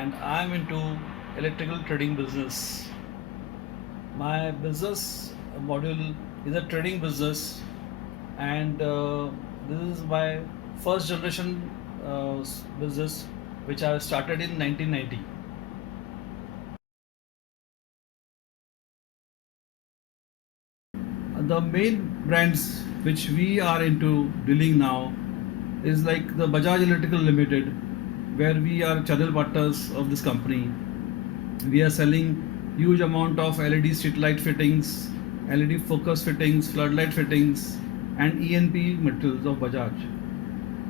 and I'm into electrical trading business. My business module is a trading business, and this is my first generation business, which I started in 1990. The main brands which we are into dealing now is like the Bajaj Electrical Limited, where we are channel partners of this company. We are selling huge amount of LED street light fittings, LED focus fittings, floodlight fittings, and ENP materials of Bajaj.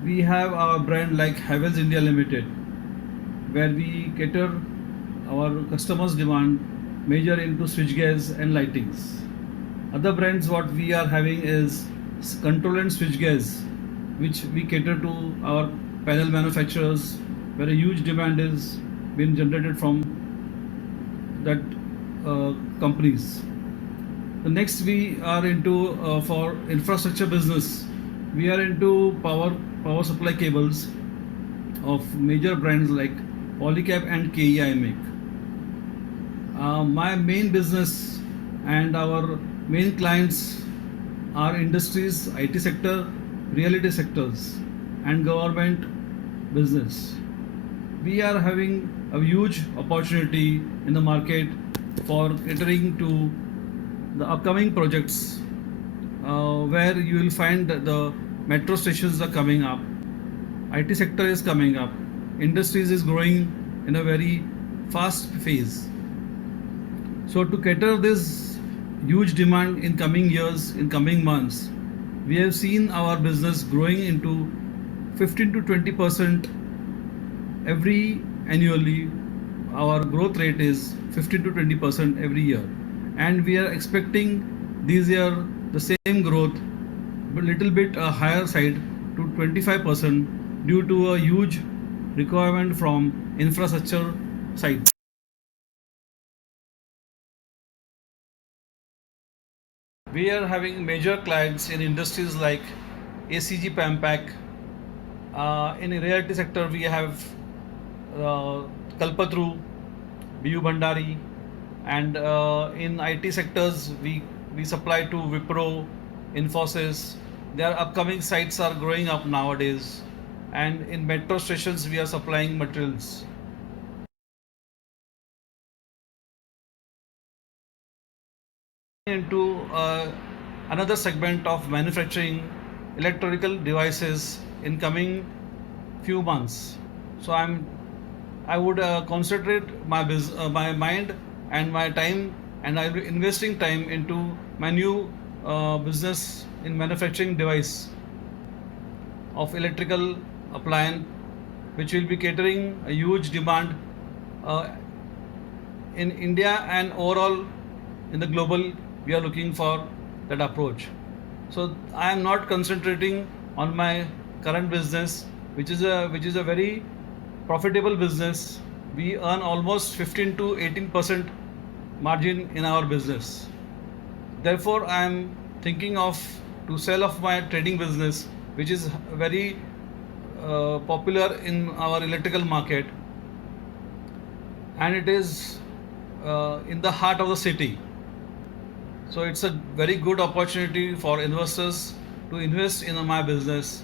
We have our brand like Havels India Limited, where we cater our customers' demand major into switchgears and lightings. Other brands what we are having is control and switchgears, which we cater to our panel manufacturers, where a huge demand is being generated from that companies. The next we are into for infrastructure business. We are into power supply cables of major brands like Polycab and KEI make. My main business and our main clients are industries, IT sector, realty sectors, and government business. We are having a huge opportunity in the market for catering to the upcoming projects, where you will find that the metro stations are coming up, IT sector is coming up, industries is growing in a very fast phase. So to cater this huge demand in coming years, in coming months, we have seen our business growing into 15 to 20% every annually. Our growth rate is 15 to 20% every year, and we are expecting this year the same growth, but little bit a higher side to 25% due to a huge requirement from infrastructure side. We are having major clients in industries like ACG Pampac. In the realty sector, we have Kalpatru, BU Bhandari, and in IT sectors, we supply to Wipro, Infosys. Their upcoming sites are growing up nowadays, and in metro stations, we are supplying materials. Into another segment of manufacturing electrical devices in coming few months. So I would concentrate my mind and my time, and I'll be investing time into my new business in manufacturing device of electrical appliance, which will be catering a huge demand uh, in India and overall in the global. We are looking for that approach. So I am not concentrating on my current business, which is a very profitable business. We earn almost 15 to 18% margin in our business. Therefore, I am thinking of to sell off my trading business, which is very popular in our electrical market, and it is in the heart of the city. So it's a very good opportunity for investors to invest in my business,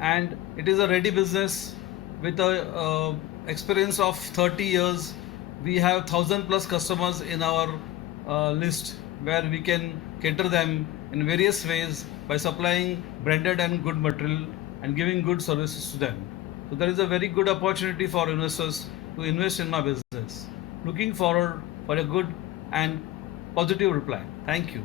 and it is a ready business with a experience of 30 years. We have 1,000+ customers in our list, where we can cater them in various ways by supplying branded and good material and giving good services to them. So there is a very good opportunity for investors to invest in my business. Looking forward for a good and positive reply. Thank you.